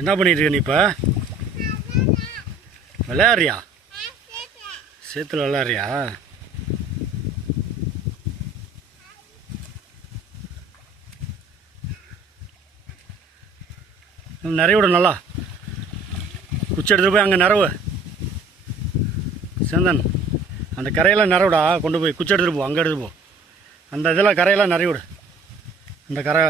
என்ன பண்ணிட்டு இருக்க நீ இப்போ? விளையாடுறியா? சேத்துல விளையாடுறியா? நிறைய விட நல்லா குச்சி எடுத்துகிட்டு போய் அங்கே நிறவு சேந்தன், அந்த கரையெல்லாம் நிறவுடா. கொண்டு போய் குச்சி எடுத்துகிட்டு போ, அங்கே எடுத்து போ. அந்த இதெல்லாம் கரையெல்லாம் நிறைய விடு. அந்த கரை